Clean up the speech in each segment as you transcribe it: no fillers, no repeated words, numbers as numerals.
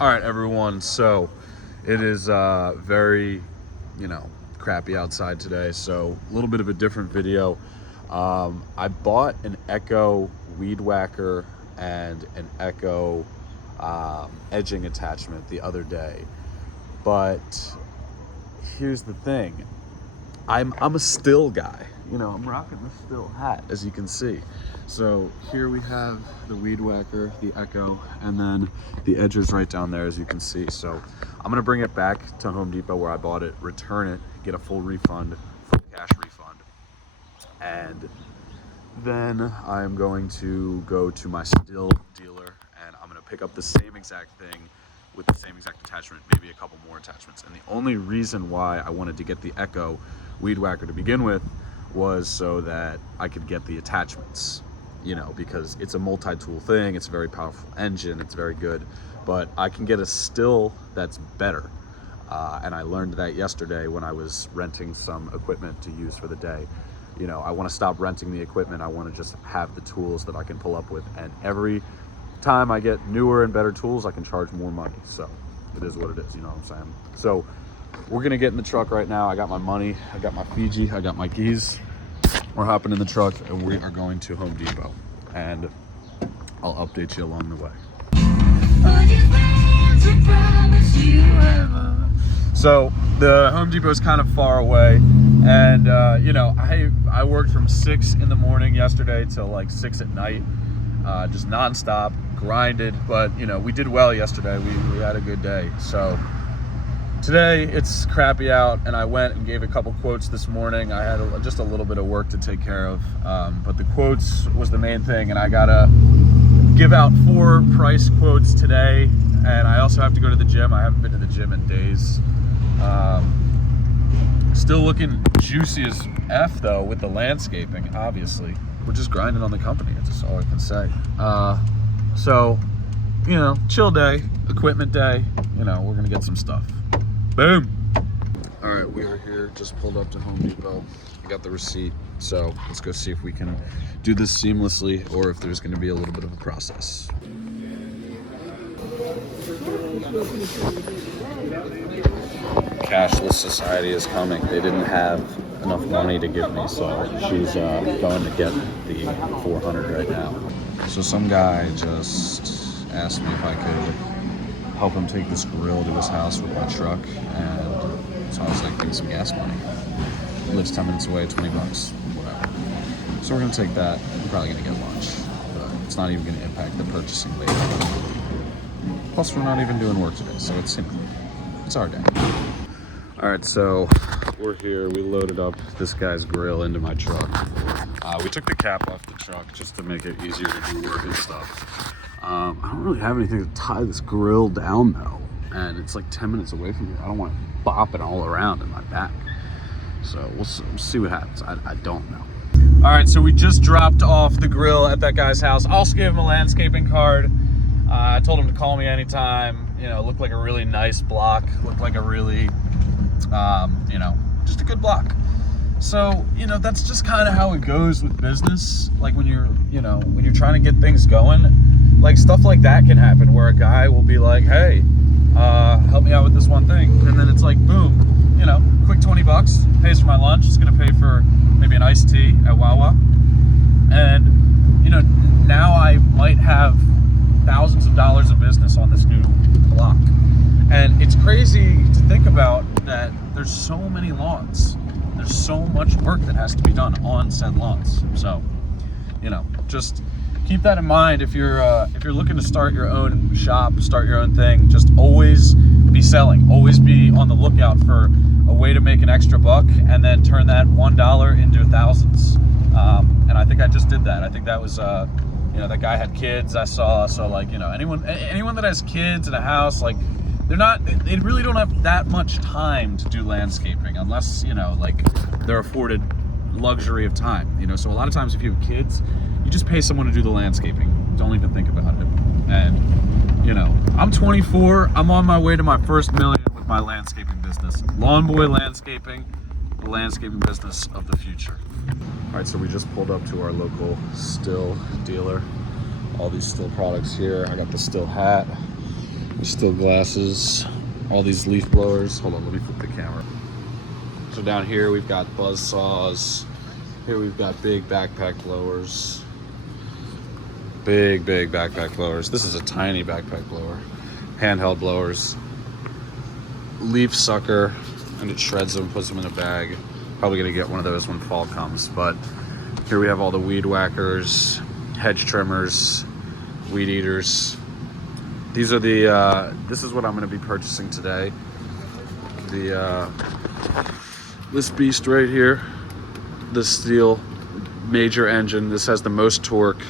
All right, everyone. So it is very, crappy outside today. So a little bit of a different video. I bought an Echo weed whacker and an Echo edging attachment the other day. But here's the thing. I'm a STIHL guy. I'm rocking the STIHL hat, as you can see. So here we have the weed whacker, the Echo, and then the edger's right down there, as you can see. So I'm gonna bring it back to Home Depot where I bought it, return it, get a full refund, full cash refund. And then I'm going to go to my STIHL dealer and I'm gonna pick up the same exact thing with the same exact attachment, maybe a couple more attachments. And the only reason why I wanted to get the Echo weed whacker to begin with was so that I could get the attachments, because it's a multi-tool thing. It's a very powerful engine. It's very good, but I can get a STIHL that's better. And I learned that yesterday when I was renting some equipment to use for the day. I want to stop renting the equipment. I want to just have the tools that I can pull up with. And every time I get newer and better tools, I can charge more money. So it is what it is, you know what I'm saying? So we're gonna get in the truck right now. I got my money, I got my Fiji, I got my keys. We're hopping in the truck and we are going to Home Depot. And I'll update you along the way. So the Home Depot is kind of far away. And I worked from 6 in the morning yesterday till like 6 at night. Just nonstop, grinded, but we did well yesterday. We had a good day. So today it's crappy out, and I went and gave a couple quotes this morning. I had just a little bit of work to take care of, but the quotes was the main thing, and I gotta give out 4 price quotes today, and I also have to go to the gym. I haven't been to the gym in days. Still looking juicy as F though with the landscaping, obviously. We're just grinding on the company, that's just all I can say. So, chill day, equipment day, we're gonna get some stuff. Boom. All right, we are here, just pulled up to Home Depot. I got the receipt, so let's go see if we can do this seamlessly or if there's gonna be a little bit of a process. Cashless society is coming. They didn't have enough money to give me, so she's going to get the 400 right now. So some guy just asked me if I could help him take this grill to his house with my truck, and so I was like, give me some gas money. He lives 10 minutes away, 20 bucks, whatever. So we're gonna take that. We're probably gonna get lunch, but it's not even gonna impact the purchasing later. Plus, we're not even doing work today, so it's our day. All right, so we're here. We loaded up this guy's grill into my truck. We took the cap off the truck just to make it easier to do work and stuff. I don't really have anything to tie this grill down though, and it's like 10 minutes away from here. I don't want it bopping all around in my back. So we'll see what happens. I don't know. All right, so we just dropped off the grill at that guy's house. I also gave him a landscaping card. I told him to call me anytime. It looked like a really nice block. Looked like a really just a good block. So, that's just kind of how it goes with business. Like when you're trying to get things going, like stuff like that can happen where a guy will be like, hey, help me out with this one thing. And then it's like, boom, quick 20 bucks, pays for my lunch. It's going to pay for maybe an iced tea at Wawa. And, now I might have thousands of dollars of business on this new block. And it's crazy to think about that there's so many lawns. There's so much work that has to be done on said lawns. So, just keep that in mind if you're looking to start your own shop, start your own thing. Just always be selling. Always be on the lookout for a way to make an extra buck and then turn that $1 into thousands. And I think I just did that. I think that was that guy had kids. I saw. So like anyone that has kids in a house, like. They really don't have that much time to do landscaping unless, they're afforded luxury of time, so a lot of times if you have kids, you just pay someone to do the landscaping. Don't even think about it. And, I'm 24. I'm on my way to my first million with my landscaping business. Lawn Boy Landscaping, the landscaping business of the future. All right, so we just pulled up to our local STIHL dealer. All these STIHL products here. I got the STIHL hat. Still glasses, all these leaf blowers. Hold on, let me flip the camera. So down here we've got buzz saws. Here we've got big backpack blowers. Big backpack blowers. This is a tiny backpack blower. Handheld blowers. Leaf sucker, and it shreds them, puts them in a bag. Probably gonna get one of those when fall comes. But here we have all the weed whackers, hedge trimmers, weed eaters. These are the, this is what I'm gonna be purchasing today. This beast right here, the STIHL major engine. This has the most torque.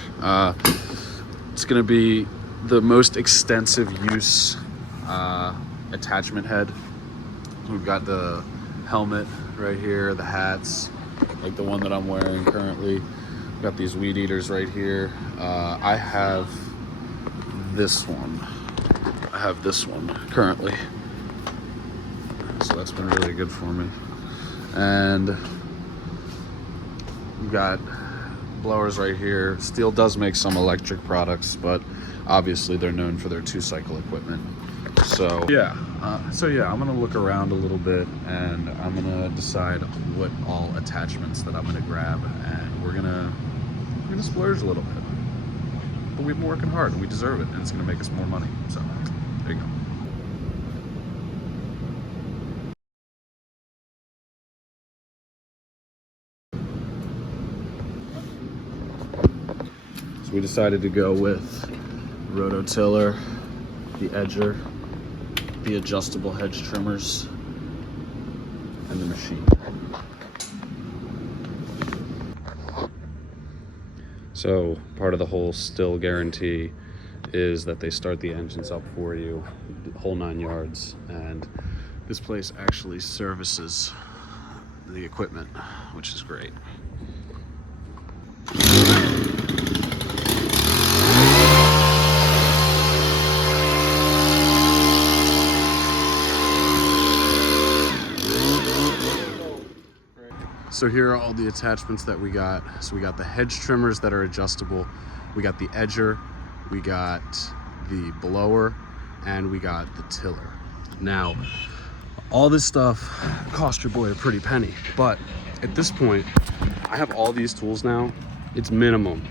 It's gonna be the most extensive use attachment head. We've got the helmet right here, the hats, like the one that I'm wearing currently. We've got these weed eaters right here. I have this one. I have this one currently. So that's been really good for me. And we've got blowers right here. STIHL does make some electric products, but obviously they're known for their 2-cycle equipment. So yeah, I'm gonna look around a little bit, and I'm gonna decide what all attachments that I'm gonna grab, and we're gonna splurge a little bit. But we've been working hard, and we deserve it, and it's gonna make us more money. So there you go. So we decided to go with rototiller, the edger, the adjustable hedge trimmers, and the machine. So part of the whole STIHL guarantee is that they start the engines up for you, the whole 9 yards, and this place actually services the equipment, which is great. So here are all the attachments that we got. So we got the hedge trimmers that are adjustable, we got the edger, we got the blower, and we got the tiller. Now, all this stuff cost your boy a pretty penny, but at this point, I have all these tools now. It's minimum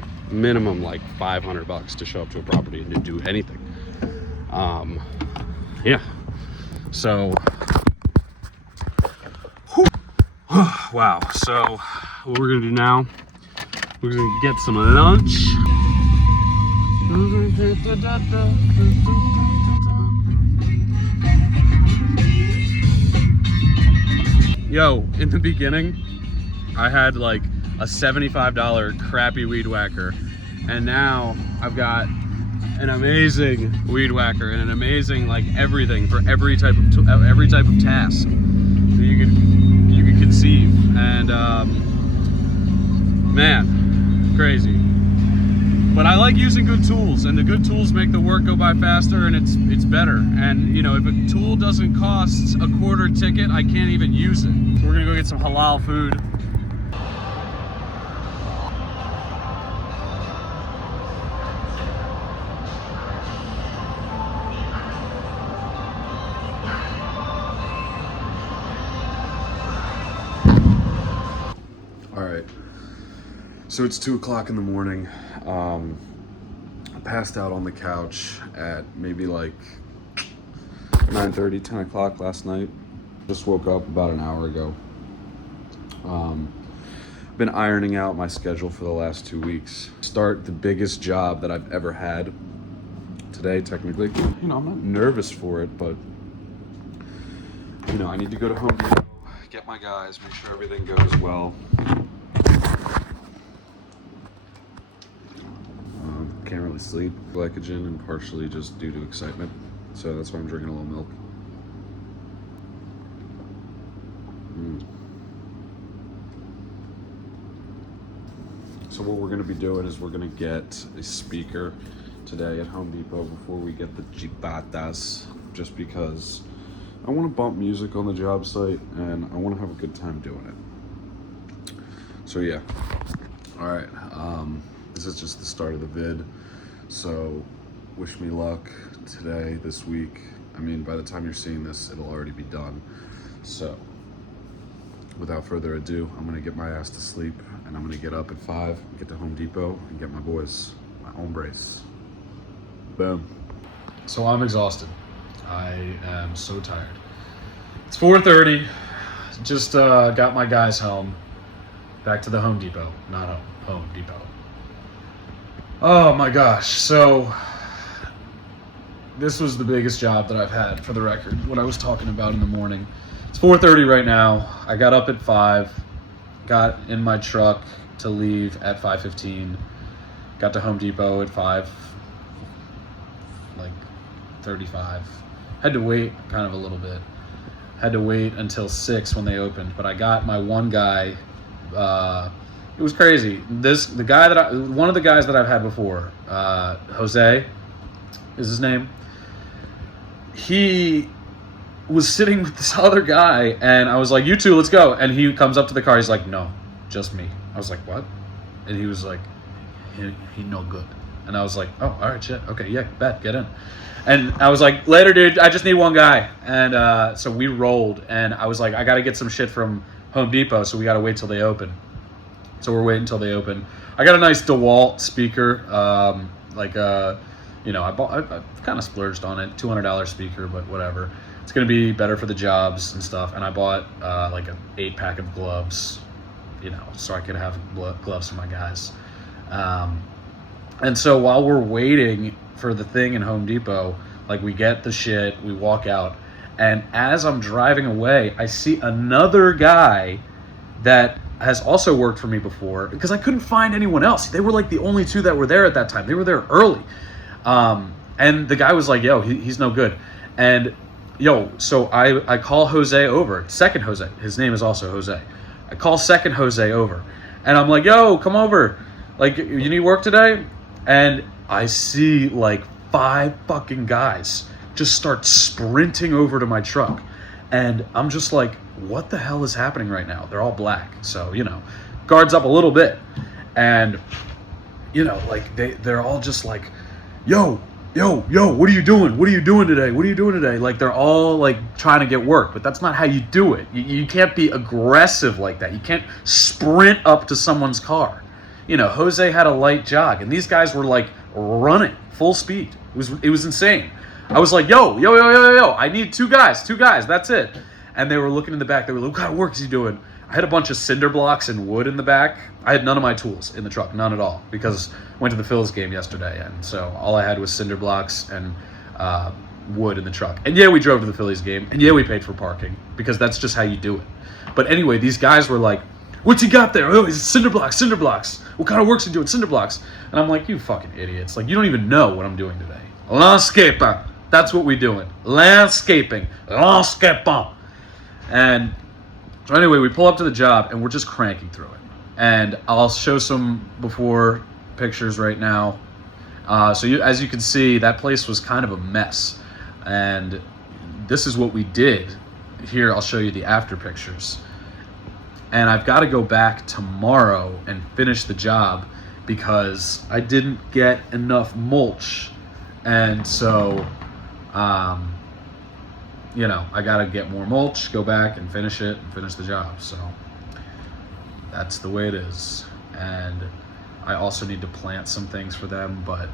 like $500 to show up to a property and to do anything. Yeah, so wow. So what we're gonna do now, we're gonna get some lunch. Yo, in the beginning, I had like a $75 crappy weed whacker, and now I've got an amazing weed whacker and an amazing like everything for every type of task that you could conceive. And man, crazy. But I like using good tools, and the good tools make the work go by faster, and it's better. And you know, if a tool doesn't cost a quarter ticket, I can't even use it. So we're gonna go get some halal food. All right, so it's 2 o'clock in the morning. I passed out on the couch at maybe like 9:30, 10 o'clock last night. Just woke up about an hour ago. Been ironing out my schedule for the last 2 weeks. Start the biggest job that I've ever had today, technically. You know, I'm not nervous for it, but you know, I need to go to Home Depot, get my guys, make sure everything goes well. Can't really sleep. Glycogen, and partially just due to excitement. So that's why I'm drinking a little milk. So what we're gonna be doing is we're gonna get a speaker today at Home Depot before we get the chipatas, just because I want to bump music on the job site and I want to have a good time doing it. So yeah, all right, this is just the start of the vid, so wish me luck today, this week. I mean, by the time you're seeing this, it'll already be done. So, without further ado, I'm gonna get my ass to sleep, and I'm gonna get up at 5, get to Home Depot, and get my boys, my hombres. Boom. So I'm exhausted. I am so tired. It's 4:30. Just got my guys home. Back to the Home Depot. Not home. Home Depot. Oh my gosh. So this was the biggest job that I've had, for the record, what I was talking about in the morning. It's 4:30 right now. I got up at 5. Got in my truck to leave at 5:15. Got to Home Depot at 5:35. Had to wait kind of a little bit. Had to wait until 6 when they opened, but I got my one guy. It was crazy. One of the guys that I've had before, Jose is his name. He was sitting with this other guy, and I was like, "You two, let's go." And he comes up to the car. He's like, "No, just me." I was like, "What?" And he was like, "He no good." And I was like, "Oh, all right, shit. Okay, yeah, bet, get in." And I was like, "Later, dude. I just need one guy." And so we rolled, and I was like, "I got to get some shit from Home Depot, so we got to wait till they open." So we're waiting until they open. I got a nice DeWalt speaker. I kind of splurged on it. $200 speaker, but whatever. It's going to be better for the jobs and stuff. And I bought like an 8-pack of gloves, so I could have gloves for my guys. And so while we're waiting for the thing in Home Depot, like, we get the shit, we walk out, and as I'm driving away, I see another guy that has also worked for me before, because I couldn't find anyone else. They were like the only two that were there at that time. They were there early. And the guy was like, "Yo, he's no good." And so I call Jose over, second Jose. His name is also Jose. I call second Jose over, and I'm like, "Yo, come over. Like, you need work today?" And I see like 5 fucking guys just start sprinting over to my truck. And I'm just like, what the hell is happening right now? They're all black. So, guards up a little bit. And, like, they're all just like, yo, what are you doing? What are you doing today? What are you doing today? Like, they're all like trying to get work, but that's not how you do it. You can't be aggressive like that. You can't sprint up to someone's car. Jose had a light jog, and these guys were like running full speed. It was insane. I was like, yo, I need two guys, that's it. And they were looking in the back. They were like, "What kind of work is he doing?" I had a bunch of cinder blocks and wood in the back. I had none of my tools in the truck, none at all, because I went to the Phillies game yesterday, and so all I had was cinder blocks and wood in the truck. And yeah, we drove to the Phillies game, and yeah, we paid for parking, because that's just how you do it. But anyway, these guys were like, "What's he got there?" "Oh, he's cinder blocks. What kind of work's he doing? Cinder blocks." And I'm like, "You fucking idiots. Like, you don't even know what I'm doing today." Landscaping. That's what we're doing. Landscaping. And so anyway, we pull up to the job, and we're just cranking through it. And I'll show some before pictures right now. As you can see, that place was kind of a mess. And this is what we did. Here, I'll show you the after pictures. And I've got to go back tomorrow and finish the job, because I didn't get enough mulch. And so, I got to get more mulch, go back and finish it, and finish the job. So that's the way it is. And I also need to plant some things for them, but,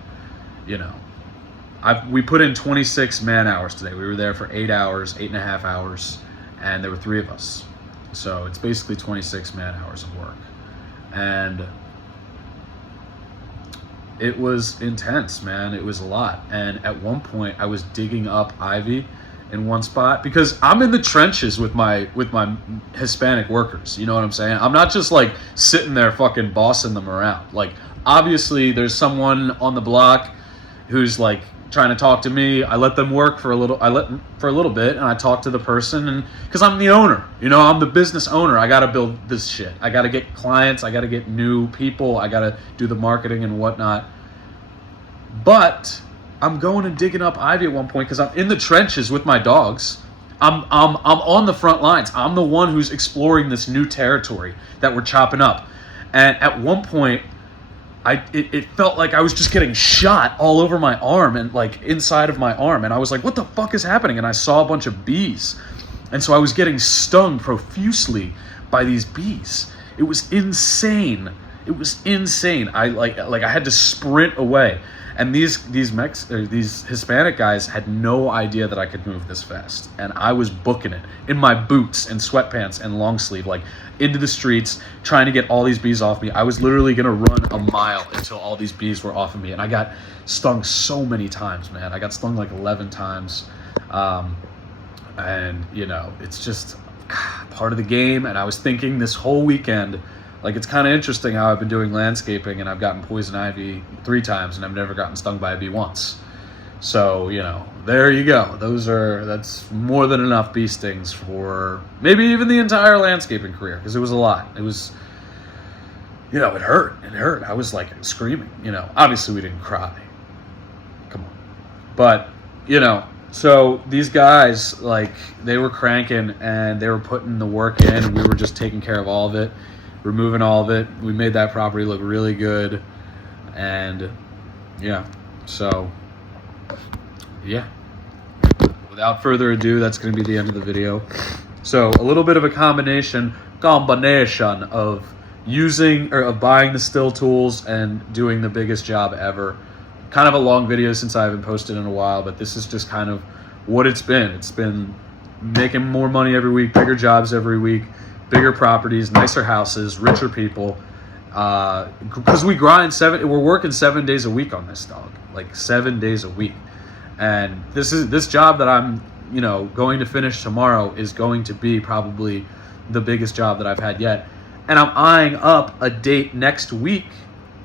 we put in 26 man hours today. We were there for 8 hours, 8.5 hours, and there were 3 of us. So it's basically 26 man hours of work. And it was intense, man. It was a lot. And at one point, I was digging up ivy in one spot, because I'm in the trenches with my Hispanic workers. You know what I'm saying? I'm not just like sitting there fucking bossing them around. Like, obviously, there's someone on the block who's like trying to talk to me. I let them work for a little bit, and I talk to the person, and because I'm the owner, I'm the business owner. I got to build this shit. I got to get clients. I got to get new people. I got to do the marketing and whatnot. But I'm going and digging up ivy at one point, because I'm in the trenches with my dogs. I'm on the front lines. I'm the one who's exploring this new territory that we're chopping up. And at one point, it felt like I was just getting shot all over my arm and like inside of my arm. And I was like, what the fuck is happening? And I saw a bunch of bees. And so I was getting stung profusely by these bees. It was insane. It was insane. I I had to sprint away. And these Hispanic guys had no idea that I could move this fast. And I was booking it in my boots and sweatpants and long sleeve, like into the streets, trying to get all these bees off me. I was literally gonna run a mile until all these bees were off of me. And I got stung so many times, man. I got stung like 11 times. And you know, it's just part of the game. And I was thinking this whole weekend, like, it's kind of interesting how I've been doing landscaping and I've gotten poison ivy 3 times and I've never gotten stung by a bee once. So, you know, there you go. That's more than enough bee stings for maybe even the entire landscaping career, because it was a lot. It was, you know, it hurt. It hurt. I was like screaming, you know. Obviously we didn't cry. Come on. But, you know, so these guys, like, they were cranking and they were putting the work in and we were just taking care of all of it. Removing all of it. We made that property look really good. And yeah, so yeah, without further ado, that's going to be the end of the video. So a little bit of a combination of using or of buying the STIHL tools and doing the biggest job ever. Kind of a long video since I haven't posted in a while, but this is just kind of what it's been. It's been making more money every week, bigger jobs every week, bigger properties, nicer houses, richer people. Because we grind we're working 7 days a week on this, dog. Like 7 days a week. And this job that I'm, you know, going to finish tomorrow is going to be probably the biggest job that I've had yet. And I'm eyeing up a date next week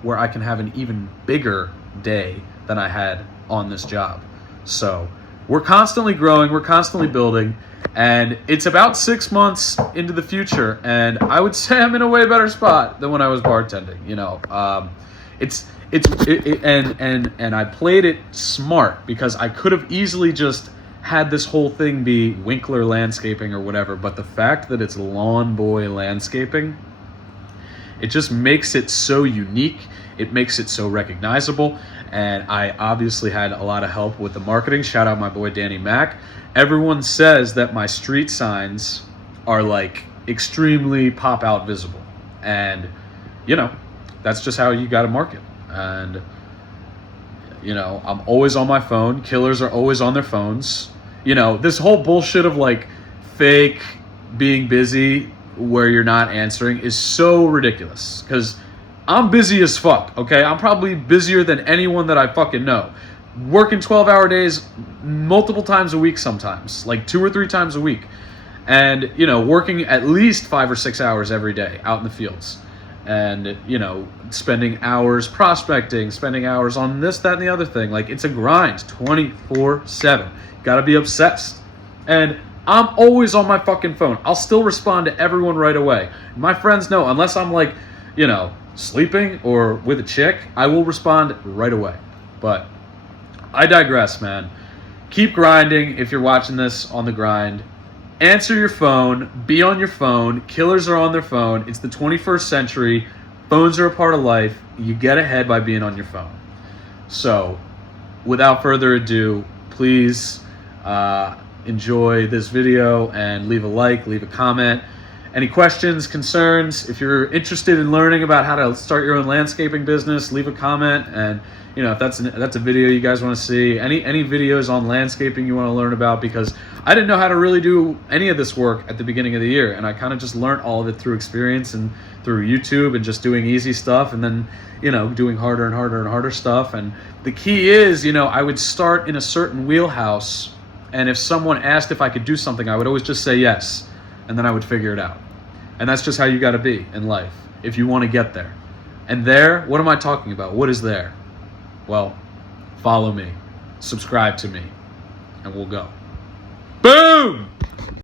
where I can have an even bigger day than I had on this job. So we're constantly growing, we're constantly building. And it's about 6 months into the future, and I would say I'm in a way better spot than when I was bartending. You know, and I played it smart, because I could have easily just had this whole thing be Winkler Landscaping or whatever. But the fact that it's Lawn Boy Landscaping, it just makes it so unique. It makes it so recognizable. And I obviously had a lot of help with the marketing. Shout out my boy Danny Mack. Everyone says that my street signs are like extremely pop out visible. And, you know, that's just how you got to market. And, you know, I'm always on my phone. Killers are always on their phones. You know, this whole bullshit of like fake being busy where you're not answering is so ridiculous, because I'm busy as fuck, okay? I'm probably busier than anyone that I fucking know. Working 12-hour days multiple times a week sometimes, like 2 or 3 times a week. And, you know, working at least 5 or 6 hours every day out in the fields. And, you know, spending hours prospecting, spending hours on this, that, and the other thing. Like, it's a grind 24/7. Gotta be obsessed. And I'm always on my fucking phone. I'll still respond to everyone right away. My friends know, unless I'm like, you know, sleeping or with a chick, I will respond right away. But I digress, man. Keep grinding if you're watching this on the grind. Answer your phone. Be on your phone. Killers are on their phone. It's the 21st century. Phones are a part of life. You get ahead by being on your phone. So, without further ado, please enjoy this video and leave a like, leave a comment. Any questions, concerns, if you're interested in learning about how to start your own landscaping business, leave a comment. And, you know, if that's a video you guys want to see, any videos on landscaping you want to learn about, because I didn't know how to really do any of this work at the beginning of the year, and I kind of just learned all of it through experience and through YouTube and just doing easy stuff, and then, you know, doing harder and harder and harder stuff. And the key is, you know, I would start in a certain wheelhouse, and if someone asked if I could do something, I would always just say yes, and then I would figure it out. And that's just how you got to be in life if you want to get there. And there, what am I talking about? What is there? Well, follow me, subscribe to me, and we'll go. Boom!